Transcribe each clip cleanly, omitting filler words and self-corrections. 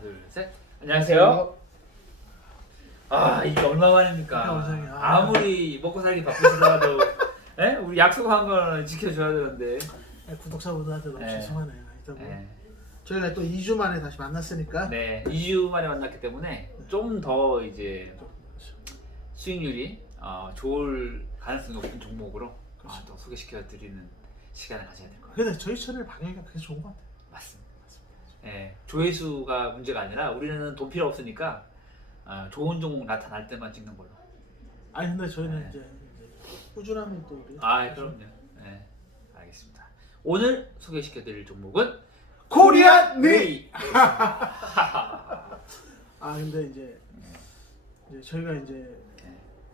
둘, 셋. 안녕하세요. 이게 얼마만입니까? 아무리 먹고 살기 바쁘시더라도 우리 약속한 거는 지켜줘야 되는데. 구독자분들한테 너무 네. 죄송하네요. 일단 뭐 네. 저희가 또 2주 만에 다시 만났으니까 네, 2주 만에 만났기 때문에 좀 더 이제 좀 수익률이 좋을 가능성이 높은 종목으로 그렇죠. 또 소개시켜 드리는 시간을 가져야 될 것 같아요. 근데 저희 채널 방향이 그게 좋은 것 같아요. 맞습니다. 예, 조회수가 문제가 아니라 우리는 돈 필요 없으니까 좋은 종목 나타날 때만 찍는 걸로. 아니 근데 저희는 네. 이제 꾸준함이 또 우리 그럼요. 네, 알겠습니다. 오늘 소개시켜드릴 종목은 코리안 웨이. 근데 이제 저희가 이제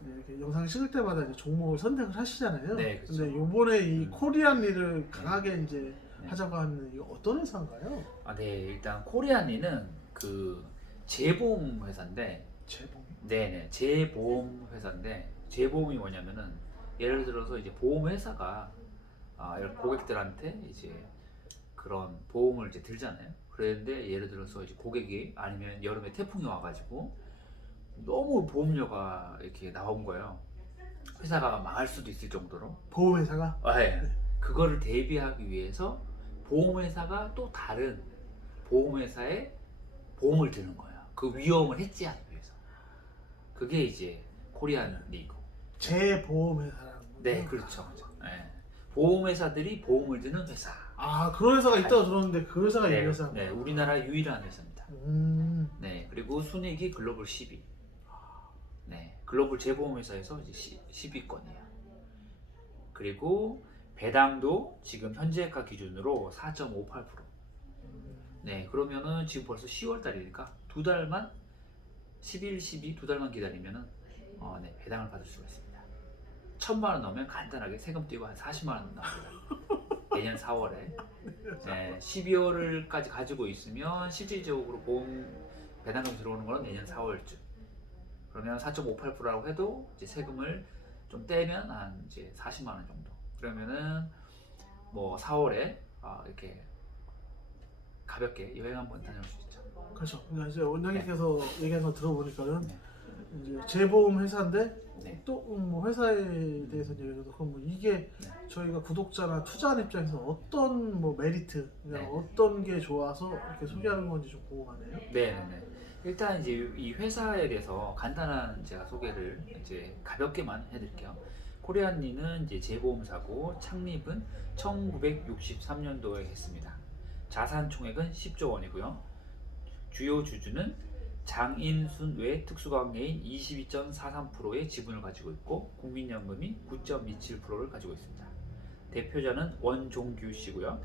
이렇게 영상 찍을 때마다 이제 종목을 선택을 하시잖아요. 네, 그렇죠. 근데 요번에 이 코리안 리를 강하게 이제 네. 하자고 하는 이거 어떤 회사인가요? 네, 일단 코리안리는 그 재보험 회사인데, 재봉. 네네, 재보험 회사인데 재보험이 뭐냐면은 예를 들어서 이제 보험 회사가 고객들한테 이제 그런 보험을 이제 들잖아요. 그런데 예를 들어서 이제 고객이 아니면 여름에 태풍이 와가지고 너무 보험료가 이렇게 나온 거예요. 회사가 망할 수도 있을 정도로. 보험회사가? 네. 그거를 대비하기 위해서 보험회사가 또 다른 보험회사에 보험을 드는 거예요. 그 위험을 해지하기 위해서. 그게 이제 코리안 리고. 재보험회사라는 거죠? 네, 그렇죠. 네. 보험회사들이 보험을 드는 회사. 그런 회사가 있다고 들었는데 그 회사가 이 네, 회사. 네, 우리나라 유일한 회사입니다. 네, 그리고 순이익이 글로벌 10위. 네, 글로벌 재보험회사에서 이제 10위권이에요. 그리고 배당도 지금 현재가 기준으로 4.58%. 네, 그러면은 지금 벌써 10월 달이니까 두 달만 11, 12 두 달만 기다리면은 배당을 받을 수가 있습니다. 1,000만 원 넣으면 간단하게 세금 떼고 한 40만 원 나옵니다. 내년 4월에. 네, 12월까지 가지고 있으면 실질적으로 보험 배당금 들어오는 거는 내년 4월쯤. 그러면 4.58%라고 해도 이제 세금을 좀 떼면 한 이제 40만 원 정도. 그러면은 뭐 4월에 이렇게 가볍게 여행 한번 다녀올 수 있죠. 그렇죠. 그러니까 이제 원장님께서 얘기한 거 들어보니까는 네. 이제 재보험 회사인데 네. 또 뭐 회사에 대해서 얘기해도 그럼 뭐 이게 네. 저희가 구독자나 투자하는 입장에서 어떤 뭐 메리트, 그러니까 네. 어떤 게 좋아서 이렇게 소개하는 건지 좀 궁금하네요. 네. 일단 이제 이 회사에 대해서 간단한 제가 소개를 이제 가볍게만 해드릴게요. 코리안리는 이제 재보험사고 창립은 1963년도에 했습니다. 자산 총액은 10조 원이고요. 주요 주주는 장인순 외 특수관계인 22.43%의 지분을 가지고 있고 국민연금이 9.27%를 가지고 있습니다. 대표자는 원종규 씨고요.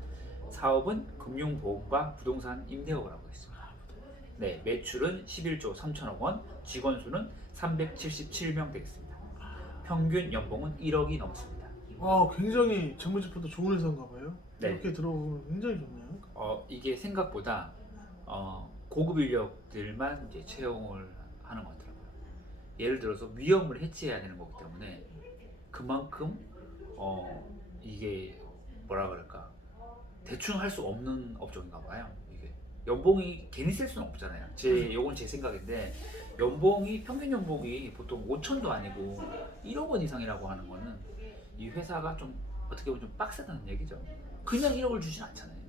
사업은 금융보험과 부동산 임대업을 하고 있습니다. 네, 매출은 11조 3천억 원, 직원 수는 377명 되겠습니다. 평균 연봉은 1억이 넘습니다. 굉장히 재무제표도 좋은 회사인가 봐요. 네. 이렇게 들어보면 굉장히 좋네요. 이게 생각보다 고급 인력들만 이제 채용을 하는 것 같더라고요. 예를 들어서 위험을 해치해야 되는 거기 때문에 그만큼 이게 뭐라 그럴까 대충 할 수 없는 업종인가 봐요. 이게 연봉이 괜히 셀 수는 없잖아요. 요건 제 생각인데 연봉이 평균 연봉이 보통 5천도 아니고 1억 원 이상이라고 하는 거는 이 회사가 좀 어떻게 보면 좀 빡세다는 얘기죠. 그냥 1억을 주진 않잖아요.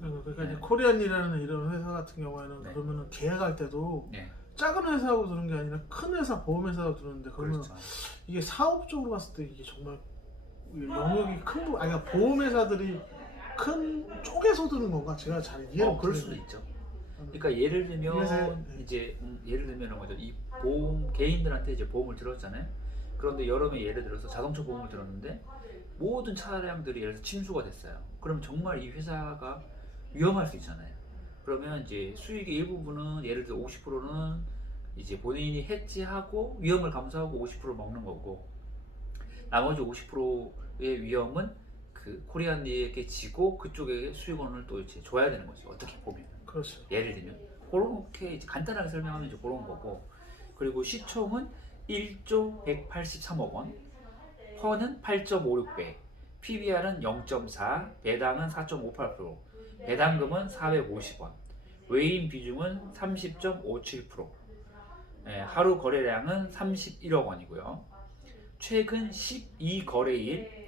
그러니까 네. 이제 코리안이라는 이런 회사 같은 경우에는 네. 그러면은 계약할 때도 네, 작은 회사하고 드는 게 아니라 큰 회사 보험회사하고 드는데 그러면 그렇죠. 이게 사업적으로 봤을 때 이게 정말 영역이 그러니까 보험회사들이 큰 쪽에서 드는 건가? 제가 잘 이해를 그럴 못하겠네요. 수도 있죠. 그러니까 예를 들면 네. 이제 예를 들면 뭐죠? 이 보험 개인들한테 이제 보험을 들었잖아요. 그런데 여름에 예를 들어서 자동차 보험을 들었는데 모든 차량들이 예를 들어서 침수가 됐어요. 그럼 정말 이 회사가 위험할 수 있잖아요. 그러면 이제 수익의 일부분은 예를 들어 50%는 이제 본인이 해지하고 위험을 감수하고 50% 먹는 거고 나머지 50%의 위험은 그 코리안리에게 지고 그쪽에 수익원을 또 이제 줘야 되는 거죠. 어떻게 보면. 그렇죠. 예를 들면 그렇게 이제 간단하게 설명하면 이제 그런 거고. 그리고 시총은 1조 183억 원, 퍼는 8.56배, PBR은 0.4, 배당은 4.58%, 배당금은 450원, 외인 비중은 30.57%, 하루 거래량은 31억 원이고요. 최근 12거래일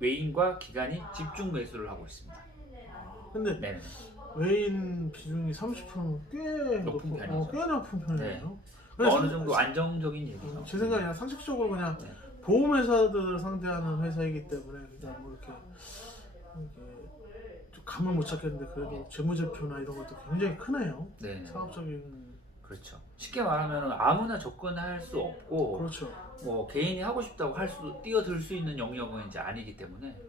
외인과 기관이 집중 매수를 하고 있습니다. 근데 네네. 외인 비중이 30%는 꽤 높은 편이죠. 꽤 높은 편이에요. 네. 그래서 어느 정도 안정적인 얘기죠. 제 생각에 상식적으로 그냥 네. 보험회사들을 상대하는 회사이기 때문에 그냥 뭐 이렇게 좀 감을 못 찾겠는데 그래도 재무제표나 이런 것도 굉장히 크네요. 네. 상업적인. 그렇죠. 쉽게 말하면 아무나 접근할 수 없고, 그렇죠. 뭐 개인이 하고 싶다고 할 수 뛰어들 수 있는 영역은 이제 아니기 때문에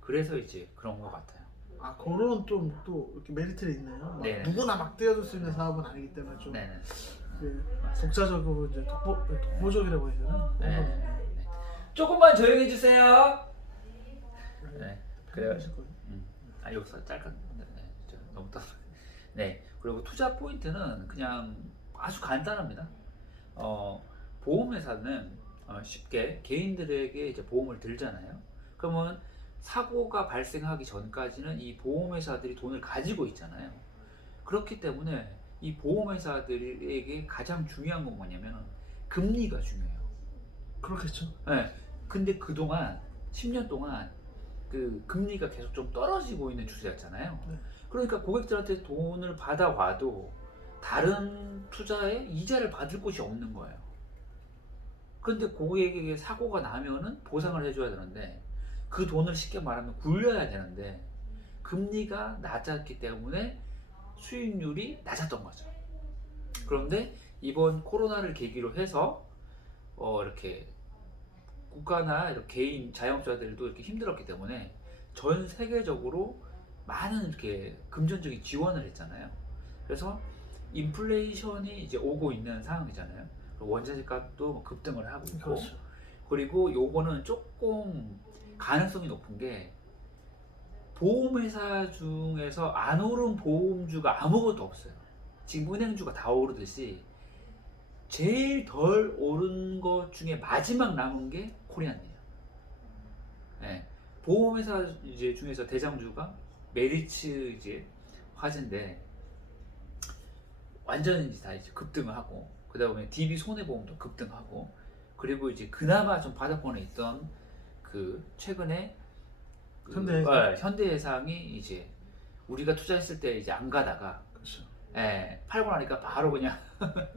그래서 이제 그런 것 같아요. 아, 그런 좀 또 이렇게 메리트가 있네요. 막 네. 누구나 막 뛰어들 수 있는 사업은 아니기 때문에 좀 네네. 독자적으로 이제 독보적이라고 해야 되나? 네. 네. 조금만 조용해 주세요. 네. 그래요. 하실 거예요. 여기서 짧게. 네. 너무 따. 네. 그리고 투자 포인트는 그냥 아주 간단합니다. 보험회사는 쉽게 개인들에게 이제 보험을 들잖아요. 그러면 사고가 발생하기 전까지는 이 보험회사들이 돈을 가지고 있잖아요. 그렇기 때문에 이 보험회사들에게 가장 중요한 건 뭐냐면 금리가 중요해요. 그렇겠죠. 네. 근데 그동안 10년 동안 그 금리가 계속 좀 떨어지고 있는 추세였잖아요. 네. 그러니까 고객들한테 돈을 받아와도 다른 투자에 이자를 받을 곳이 없는 거예요. 그런데 고객에게 사고가 나면은 보상을 해줘야 되는데 그 돈을 쉽게 말하면 굴려야 되는데 금리가 낮았기 때문에 수익률이 낮았던 거죠. 그런데 이번 코로나를 계기로 해서 이렇게 국가나 이렇게 개인 자영업자들도 이렇게 힘들었기 때문에 전 세계적으로 많은 이렇게 금전적인 지원을 했잖아요. 그래서 인플레이션이 이제 오고 있는 상황이잖아요. 원자재 값도 급등을 하고 있고, 그렇죠. 그리고 요거는 조금 가능성이 높은 게 보험회사 중에서 안 오른 보험주가 아무것도 없어요. 지금 은행주가 다 오르듯이 제일 덜 오른 것 중에 마지막 남은 게 코리안이에요. 네. 보험회사 이제 중에서 대장주가 메리츠 이제 화재인데 완전히 다 이제 급등을 하고, 그 다음에 DB 손해보험도 급등하고, 그리고 이제 그나마 좀 바닥권에 있던 그 최근에 현대해상이 이제 우리가 투자했을 때 이제 안 가다가 그렇죠. 팔고 나니까 바로 그냥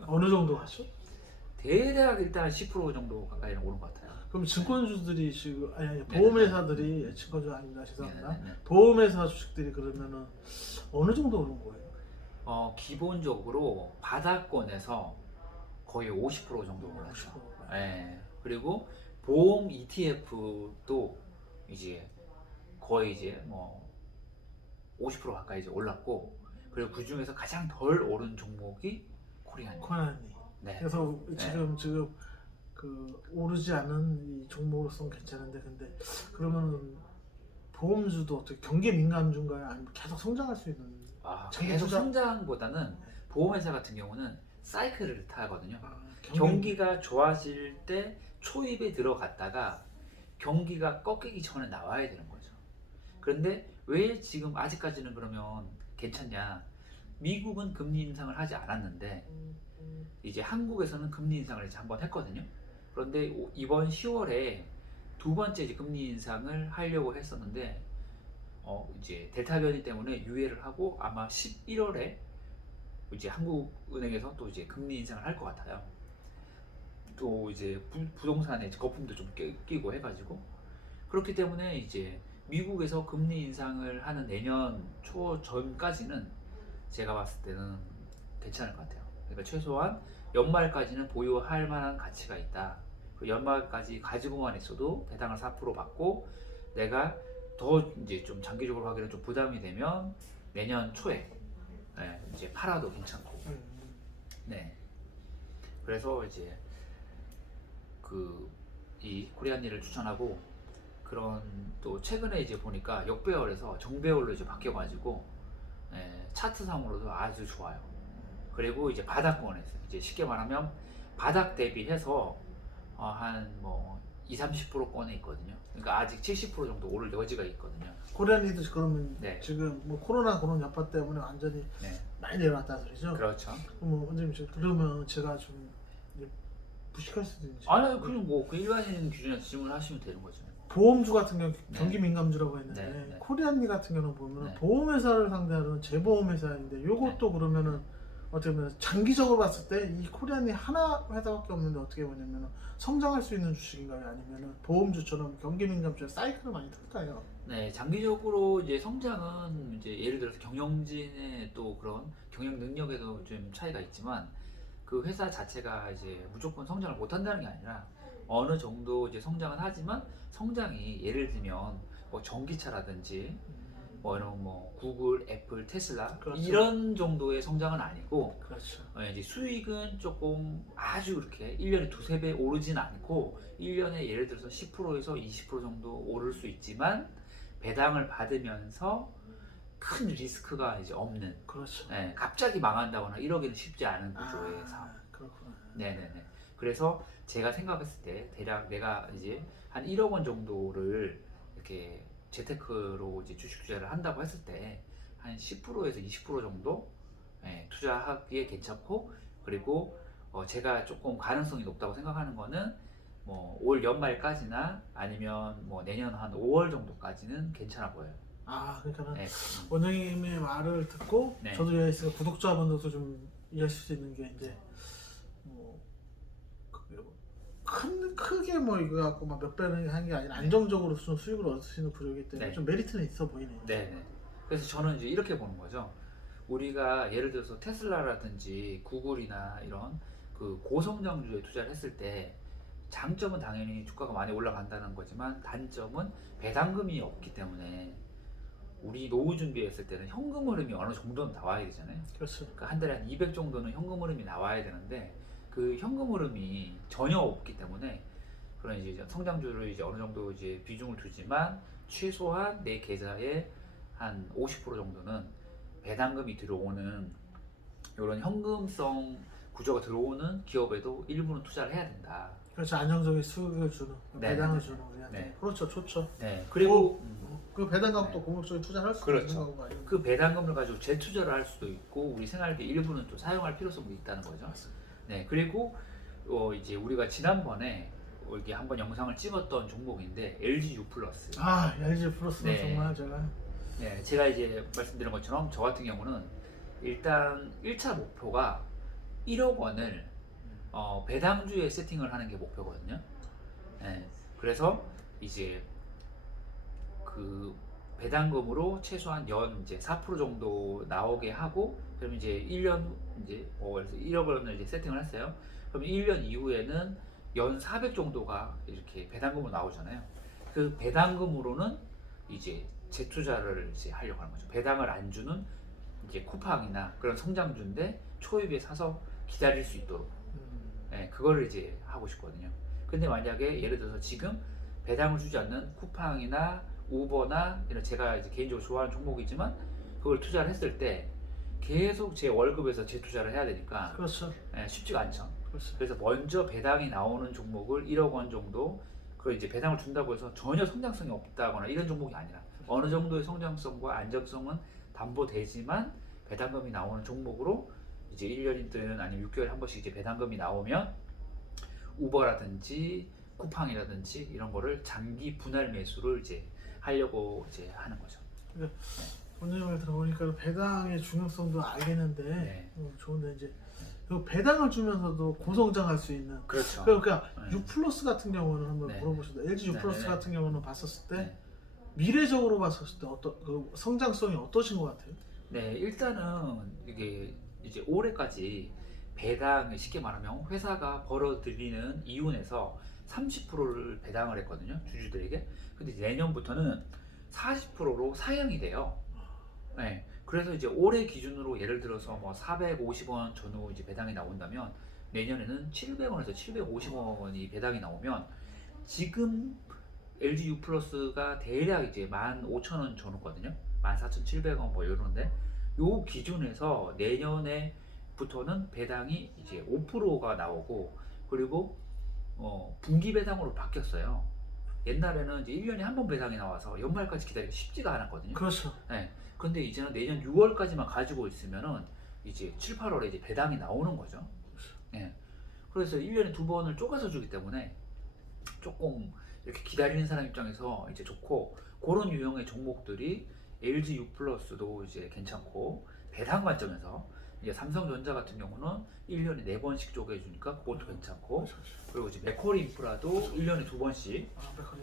어느 정도 하죠? 대략 일단 10% 정도 가까이 오른 것 같아요. 그럼 증권주들이 지금 아니 보험회사들이 증권주 아닙니다. 죄송합니다. 네네네. 보험회사 주식들이 그러면은 어느 정도 오른 거예요? 기본적으로 바닥권에서 거의 50% 정도 올랐죠. 50%. 그리고 보험 ETF도 이제 거의 이제 뭐 50% 가까이 이제 올랐고, 그리고 그 중에서 가장 덜 오른 종목이 코리안이에요. 코난이. 네. 그래서 지금 그 오르지 않은 이 종목으로서는 괜찮은데 근데 그러면은 보험주도 어떻게 경기 민감주인가요? 아니면 계속 성장할 수 있는? 장기 계속 투자? 성장보다는 보험회사 같은 경우는 사이클을 타거든요. 아, 경기가 좋아질 때 초입에 들어갔다가 경기가 꺾이기 전에 나와야 되는 거죠. 그런데 왜 지금 아직까지는 그러면 괜찮냐? 미국은 금리 인상을 하지 않았는데 이제 한국에서는 금리 인상을 이제 한번 했거든요. 그런데 이번 10월에 두 번째 이제 금리 인상을 하려고 했었는데 이제 델타 변이 때문에 유예를 하고 아마 11월에 이제 한국은행에서 또 이제 금리 인상을 할 것 같아요. 또 이제 부동산에 거품도 좀 끼고 해가지고, 그렇기 때문에 이제 미국에서 금리 인상을 하는 내년 초 전까지는 제가 봤을 때는 괜찮을 것 같아요. 그러니까 최소한 연말까지는 보유할 만한 가치가 있다. 그 연말까지 가지고만 있어도 배당을 4% 받고, 내가 더 이제 좀 장기적으로 하기는 좀 부담이 되면 내년 초에 이제 팔아도 괜찮고. 네. 그래서 이제 이 코리안리를 추천하고, 그런 또 최근에 이제 보니까 역배열에서 정배열로 이제 바뀌어가지고 차트상으로도 아주 좋아요. 그리고 이제 바닥권에서 이제 쉽게 말하면 바닥 대비해서 한 뭐 20-30%권에 있거든요. 그러니까 아직 70% 정도 오를 여지가 있거든요. 코리안리도 그러면 네. 지금 뭐 코로나 그런 여파 때문에 완전히 네. 많이 내려왔다는 소리죠? 그렇죠. 원장님 그러면 제가 좀 이제 무식할 수도 있지. 아니 그냥 뭐그 일반인 기준에서 질문하시면 되는 거죠. 보험주 같은 경우 네. 경기 민감주라고 했는데 네, 네. 코리안리 같은 경우는 보면 네. 보험회사를 상대하는 재보험회사인데 요것도 그러면은 어떻게 보면 장기적으로 봤을 때 이 코리안리 하나 회사밖에 없는데 어떻게 보냐면 성장할 수 있는 주식인가요? 아니면은 보험주처럼 경기 민감주에 사이클을 많이 탈까요? 네, 장기적으로 이제 성장은 이제 예를 들어서 경영진의 또 그런 경영 능력에도 좀 차이가 있지만 그 회사 자체가 이제 무조건 성장을 못 한다는 게 아니라 어느 정도 이제 성장은 하지만 성장이 예를 들면 뭐 전기차라든지 뭐 이런 뭐 구글, 애플, 테슬라 그렇죠. 이런 정도의 성장은 아니고 그렇죠. 이제 수익은 조금 아주 이렇게 1년에 두세 배 오르진 않고 1년에 예를 들어서 10%에서 20% 정도 오를 수 있지만 배당을 받으면서 큰 리스크가 이제 없는 그렇죠. 네, 갑자기 망한다거나 이러기는 쉽지 않은 구조의 사업. 그렇구나. 네네네. 그래서 제가 생각했을 때 대략 내가 이제 한 1억 원 정도를 이렇게 재테크로 이제 주식 투자를 한다고 했을 때 한 10%에서 20% 정도 투자하기에 괜찮고 그리고 제가 조금 가능성이 높다고 생각하는 거는 뭐 올 연말까지나 아니면 뭐 내년 한 5월 정도까지는 괜찮아 보여요. 그러니까는 네. 원장님의 말을 듣고 네. 저도 이해했으니까 구독자분들도 좀 이해할 수 있는 게 이제 뭐 크게 뭐 이거 갖고 막 몇 배는 한 게 아니라 안정적으로 좀 수익을 얻으시는 구조이기 때문에 네. 좀 메리트는 있어 보이네요. 네. 그래서 저는 이제 이렇게 보는 거죠. 우리가 예를 들어서 테슬라라든지 구글이나 이런 그 고성장주에 투자를 했을 때 장점은 당연히 주가가 많이 올라간다는 거지만 단점은 배당금이 없기 때문에 우리 노후 준비했을 때는 현금 흐름이 어느 정도는 나와야 되잖아요. 그렇죠. 그러니까 한 달에 한 200 정도는 현금 흐름이 나와야 되는데 그 현금 흐름이 전혀 없기 때문에 그런 이제 성장주를 이제 어느 정도 이제 비중을 두지만 최소한 내 계좌에 한 50% 정도는 배당금이 들어오는 이런 현금성 구조가 들어오는 기업에도 일부는 투자를 해야 된다. 그렇죠. 안정적인 수익을 주는 네. 배당을 주는 우리한테. 네. 그렇죠. 좋죠. 네. 그리고 그 배당 갖고 네. 또 공격적인 투자를 할 수도 그렇죠. 있는 거고 아니면 그 배당금을 가지고 재투자를 할 수도 있고 우리 생활비 일부는 또 사용할 필요성도 있다는 거죠. 맞습니다. 네. 그리고 이제 우리가 지난번에 이렇게 한번 영상을 찍었던 종목인데 LG U 플러스. LG 플러스는 네. 정말 제가 네, 제가 이제 말씀드린 것처럼 저 같은 경우는 일단 1차 목표가 1억 원을 배당주에 세팅을 하는 게 목표거든요. 네, 그래서 이제 그 배당금으로 최소한 연 이제 4% 정도 나오게 하고 그럼 이제 1년 이제 그래서 1억 원을 이제 세팅을 했어요. 그럼 1년 이후에는 연 400 정도가 이렇게 배당금으로 나오잖아요. 그 배당금으로는 이제 재투자를 이제 하려고 하는 거죠. 배당을 안 주는 이제 쿠팡이나 그런 성장주인데 초입에 사서 기다릴 수 있도록 그거를 이제 하고 싶거든요. 근데 만약에 예를 들어서 지금 배당을 주지 않는 쿠팡이나 우버나 이런 제가 이제 개인적으로 좋아하는 종목이지만 그걸 투자를 했을 때 계속 제 월급에서 재투자를 해야 되니까 그렇죠. 쉽지가 않죠. 그렇죠. 그래서 먼저 배당이 나오는 종목을 1억 원 정도 그 이제 배당을 준다고 해서 전혀 성장성이 없다거나 이런 종목이 아니라 어느 정도의 성장성과 안정성은 담보되지만 배당금이 나오는 종목으로 이제 1년이든 아니면 6개월에 한 번씩 이제 배당금이 나오면 우버라든지 쿠팡이라든지 이런 거를 장기 분할 매수를 이제 하려고 이제 하는 거죠. 원장님 말 들어보니까 배당의 중요성도 알겠는데 네. 좋은데 이제 그 배당을 주면서도 고성장할 수 있는 그렇죠. 그러니까 네. U 플러스 같은 경우는 한번 네. 물어보셔도 LG U 네, 플러스 네, 네. 같은 경우는 봤었을 때 네. 미래적으로 봤었을 때 어떤 그 성장성이 어떠신 것 같아요? 네, 일단은 이게 이제 올해까지 배당 쉽게 말하면 회사가 벌어들이는 이윤에서 30%를 배당을 했거든요, 주주들에게. 근데 내년부터는 40%로 상향이 돼요. 네, 그래서 이제 올해 기준으로 예를 들어서 뭐 450원 전후 이제 배당이 나온다면 내년에는 700원에서 750원이 배당이 나오면 지금 LG U 플러스가 대략 이제 15,000원 전후거든요. 14,700원 뭐 이러는데 요 기준에서 내년에부터는 배당이 이제 5%가 나오고 그리고 분기 배당으로 바뀌었어요. 옛날에는 이제 1년에 한 번 배당이 나와서 연말까지 기다리기 쉽지가 않았거든요. 그렇죠. 네. 근데 이제는 내년 6월까지만 가지고 있으면은 이제 7, 8월에 이제 배당이 나오는 거죠. 네. 그래서 1년에 두 번을 쪼개서 주기 때문에 조금 이렇게 기다리는 사람 입장에서 이제 좋고, 그런 유형의 종목들이 LG U+도 이제 괜찮고, 배당 관점에서 이제 삼성전자 같은 경우는 1년에 4번씩 쪼개주니까 그것도 괜찮고, 그리고 이제 맥쿼리 인프라도 1년에 2번씩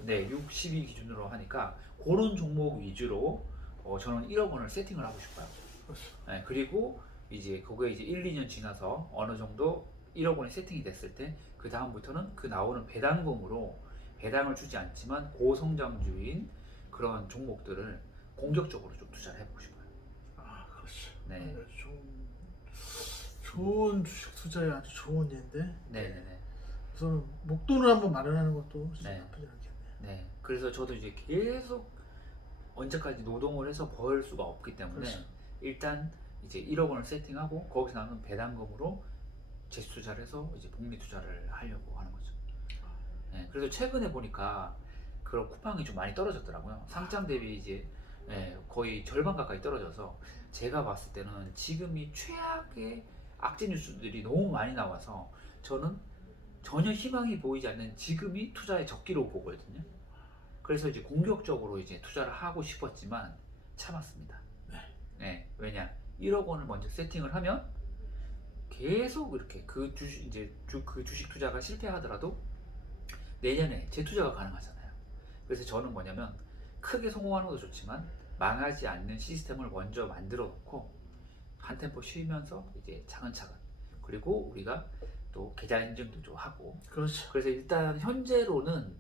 네, 60이 기준으로 하니까 그런 종목 위주로 저는 1억 원을 세팅을 하고 싶어요. 네, 그리고 이제 그게 이제 1, 2년 지나서 어느 정도 1억 원이 세팅이 됐을 때 그 다음부터는 그 나오는 배당금으로 배당을 주지 않지만 고성장주인 그런 종목들을 공격적으로 좀 투자를 해보고 싶어요. 아, 그렇죠. 네. 좋은 주식 투자에 아주 좋은 예인데. 네네네. 우선 목돈을 한번 마련하는 것도 네. 나쁘지 않겠네요. 네. 그래서 저도 이제 계속 언제까지 노동을 해서 벌 수가 없기 때문에 그렇죠. 일단 이제 1억 원을 세팅하고 거기서 나오는 배당금으로 재수 투자를 해서 이제 복리 투자를 하려고 하는 거죠. 네. 그래서 최근에 보니까 그런 쿠팡이 좀 많이 떨어졌더라고요. 상장 대비 이제 거의 절반 가까이 떨어져서 제가 봤을 때는 지금이 최악의 악재 뉴스들이 너무 많이 나와서 저는 전혀 희망이 보이지 않는 지금이 투자의 적기로 보거든요. 그래서 이제 공격적으로 이제 투자를 하고 싶었지만 참았습니다. 네. 왜냐? 1억 원을 먼저 세팅을 하면 계속 이렇게 그 주식 이제 그 주식 투자가 실패하더라도 내년에 재투자가 가능하잖아요. 그래서 저는 뭐냐면 크게 성공하는 것도 좋지만 망하지 않는 시스템을 먼저 만들어 놓고 한 템포 쉬면서 이제 차근차근, 그리고 우리가 또 계좌 인증도 좀 하고. 그렇죠. 그래서 일단 현재로는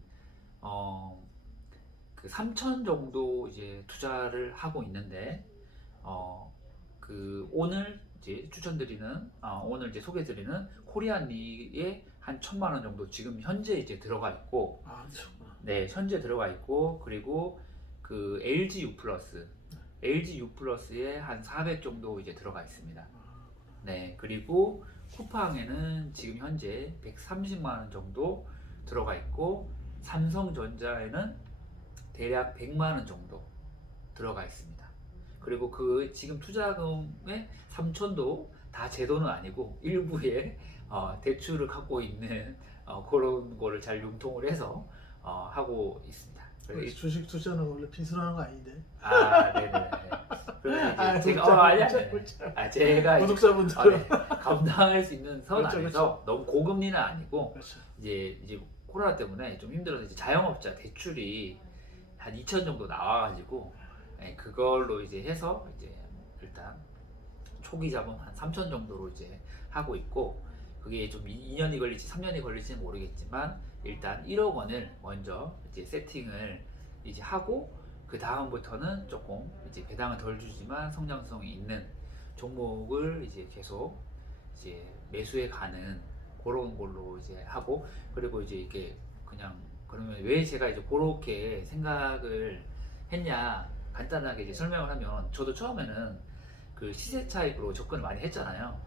그 3천 정도 이제 투자를 하고 있는데 그 오늘 이제 추천드리는 오늘 이제 소개드리는 코리안리에 한 1,000만 원 정도 지금 현재 이제 들어가 있고, 네, 현재 들어가 있고, 그리고 그 LG U 플러스에 한 400 정도 이제 들어가 있습니다. 네, 그리고 쿠팡에는 지금 현재 130만 원 정도 들어가 있고, 삼성전자에는 대략 100만 원 정도 들어가 있습니다. 그리고 그 지금 투자금의 3천도 다 제 돈은 아니고 일부의 대출을 갖고 있는 그런 거를 잘 융통을 해서 하고 있습니다. 주식 투자는 원래 빚으로 하는 거 아닌데. 네네네. 그래서 제가 제가 구독자분들 감당할 수 있는 선 그렇죠, 안에서 너무 고금리는 아니고, 그렇죠. 이제 코로나 때문에 좀 힘들어서 이제 자영업자 대출이 한 2천 정도 나와가지고 그걸로 이제 해서 이제 일단 초기 자본 한 3천 정도로 이제 하고 있고, 그게 좀 2년이 걸릴지 3년이 걸릴지는 모르겠지만 일단 1억 원을 먼저 이제 세팅을 이제 하고, 그 다음부터는 조금 이제 배당은 덜 주지만 성장성이 있는 종목을 이제 계속 이제 매수해 가는 그런 걸로 이제 하고, 그리고 이제 이게 그냥 그러면 왜 제가 이제 그렇게 생각을 했냐 간단하게 이제 설명을 하면, 저도 처음에는 그 시세 차익으로 접근을 많이 했잖아요.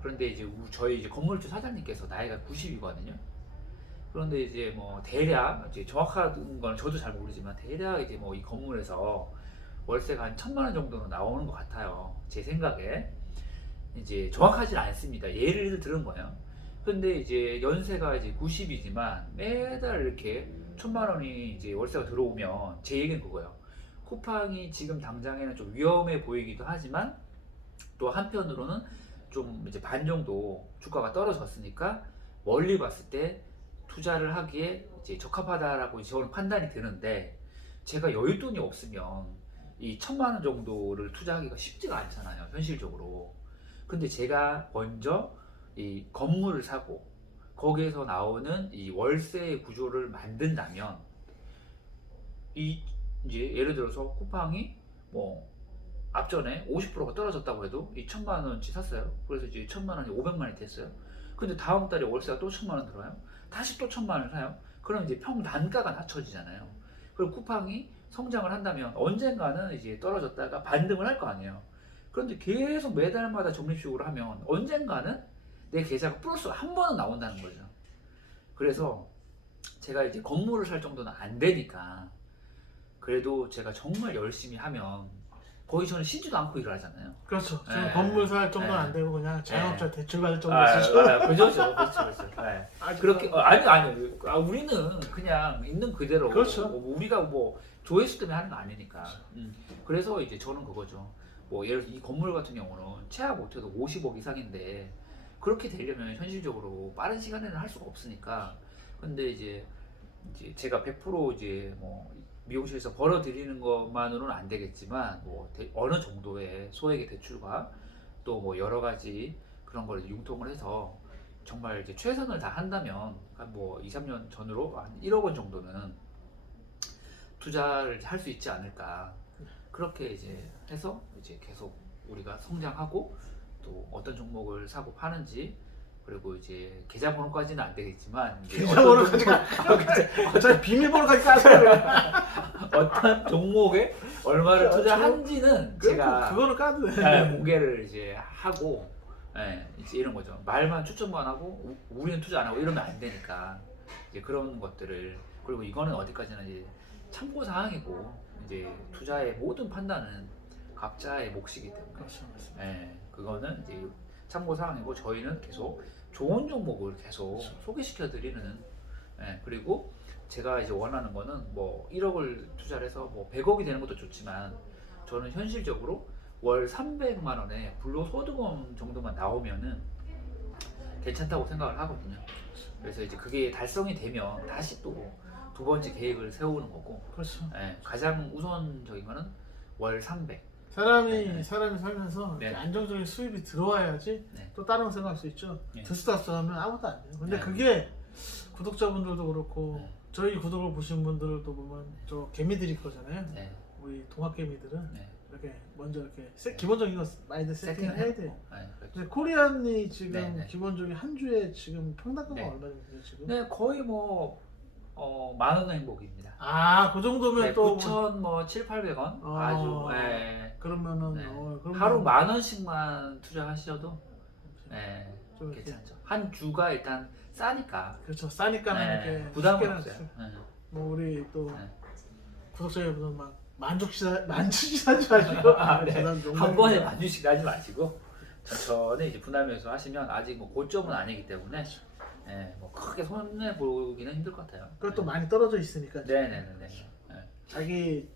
그런데 이제 저희 이제 건물주 사장님께서 나이가 90이거든요. 그런데 이제 뭐 대략 이제 정확한 건 저도 잘 모르지만 대략 이제 뭐 이 건물에서 월세가 한 1,000만 원 정도는 나오는 것 같아요. 제 생각에. 이제 정확하진 않습니다. 예를 들은 거예요. 근데 이제 연세가 이제 90이지만 매달 이렇게 1,000만 원이 이제 월세가 들어오면 제 얘기는 그거예요. 쿠팡이 지금 당장에는 좀 위험해 보이기도 하지만 또 한편으로는 좀 이제 반 정도 주가가 떨어졌으니까 멀리 봤을 때 투자를 하기에 이제 적합하다라고 저는 판단이 드는데, 제가 여윳돈이 없으면 이 1,000만 원 정도를 투자하기가 쉽지가 않잖아요, 현실적으로. 근데 제가 먼저 이 건물을 사고 거기에서 나오는 이 월세의 구조를 만든다면, 이 이제 예를 들어서 쿠팡이 뭐 앞전에 50%가 떨어졌다고 해도 이 1,000만 원치 샀어요. 그래서 이제 1,000만 원이 500만 원이 됐어요. 근데 다음 달에 월세가 또 1,000만 원 들어요. 다시 또 1,000만 원을 사요. 그럼 이제 평 단가가 낮춰지잖아요. 그리고 쿠팡이 성장을 한다면 언젠가는 이제 떨어졌다가 반등을 할 거 아니에요. 그런데 계속 매달마다 적립식으로 하면 언젠가는 내 계좌가 플러스가 한 번은 나온다는 거죠. 그래서 제가 이제 건물을 살 정도는 안 되니까 그래도 제가 정말 열심히 하면 거의 저는 쉬지도 않고 일을 하잖아요. 그렇죠. 지금 네. 건물 살 정도는 네. 안 되고 그냥 자영업자 네. 대출 받을 정도 쓰죠. 그렇죠. 네. 그렇게 아니 우리는 그냥 있는 그대로 그렇죠. 뭐 우리가 뭐 조회수 때문에 하는 거 아니니까. 그래서 이제 저는 그거죠. 뭐 예를 들어 이 건물 같은 경우는 최하 못해도 50억 이상인데 그렇게 되려면 현실적으로 빠른 시간에는 할 수가 없으니까. 근데 이제 제가 100% 이제 뭐 미용실에서 벌어들이는 것만으로는 안 되겠지만 뭐 어느 정도의 소액의 대출과 또 뭐 여러 가지 그런 걸 융통을 해서 정말 이제 최선을 다 한다면 한 뭐 2, 3년 전으로 한 1억 원 정도는 투자를 할 수 있지 않을까. 그렇게 이제 해서 이제 계속 우리가 성장하고 또 어떤 종목을 사고 파는지 그리고 이제 계좌번호까지는 안 되겠지만 계좌번호까지 어차피 비밀번호까지 까세요. 어떤 종목에 얼마를 그렇죠. 투자한지는 제가 그거는 까도 돼. 공개를 이제 하고 이제 이런 거죠. 말만 추천만 하고 우리는 투자 안 하고 이러면 안 되니까 이제 그런 것들을. 그리고 이거는 어디까지나 이제 참고 사항이고 이제 투자의 모든 판단은 각자의 몫이기 때문에 그렇죠. 그거는 이제 참고 사항이고 저희는 계속 좋은 종목을 계속 소개시켜 드리는. 그리고 제가 이제 원하는 거는 뭐 1억을 투자를 해서 뭐 100억이 되는 것도 좋지만 저는 현실적으로 월 300만 원에 불로소득원 정도만 나오면은 괜찮다고 생각을 하거든요. 그래서 이제 그게 달성이 되면 다시 또 두 번째 계획을 세우는 거고. 그렇죠. 가장 우선적인 거는 월 300. 사람이 살면서 네. 안정적인 수입이 들어와야지 네. 또 다른 거 생각할 수 있죠. 네. 들썩달썩하면 아무것도 안 돼요. 근데 네. 그게 구독자분들도 그렇고 네. 저희 구독을 보신 분들도 보면 저 개미들일 거잖아요. 네. 우리 동학개미들은 네. 이렇게 먼저 이렇게 기본적인 거 많이들 세팅을 해야 돼요. 그렇죠. 근데 코리안이 지금 네. 기본적인 한 주에 지금 평당가가 네. 얼마 정도 돼요 지금? 네, 거의 뭐 만 원 행복입니다. 아, 그 정도면 네, 또 9천 뭐 7, 800원 아주 그러면은 네. 그러면 하루 만 원씩만 투자하셔도 좀 이렇게 괜찮죠. 한 주가 일단 싸니까. 그렇죠. 싸니까 이렇게 부담은 쉽게 없어요. 나죠. 뭐 우리 또 네. 구독자 여러분 막 만주시 하지 마시고 네. 한 번에 만주씩 하지 마시고 천천히 이제 분할매수 하시면 아직 뭐 고점은 아니기 때문에 뭐 크게 손해 보기는 힘들 것 같아요. 그것도 많이 떨어져 있으니까 네네네. 자기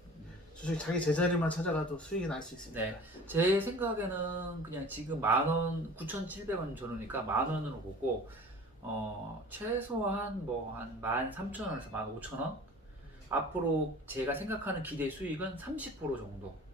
주식 자기 제자리만 찾아가도 수익이 날 수 있습니다. 네, 제 생각에는 그냥 지금 10,000원, 9,700원 전후니까 10,000원으로 보고 최소한 뭐 한 13,000원에서 15,000원 앞으로 제가 생각하는 기대 수익은 30% 정도.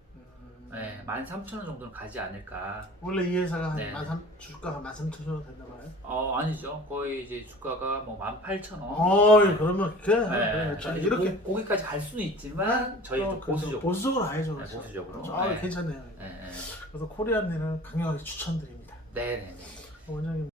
13,000원 정도는 가지 않을까. 원래 이 회사가 네. 주가가 13,000원 된다 봐요? 아니죠. 거의 이제 주가가 뭐 18,000원. 그러면 네, 이렇게 거기까지 갈 수는 있지만 저희 좀 보수적으로. 보수적으로 가야죠. 네, 보수적으로. 괜찮네요. 네. 그래서 코리안리는 강력하게 추천드립니다. 네네. 원장님.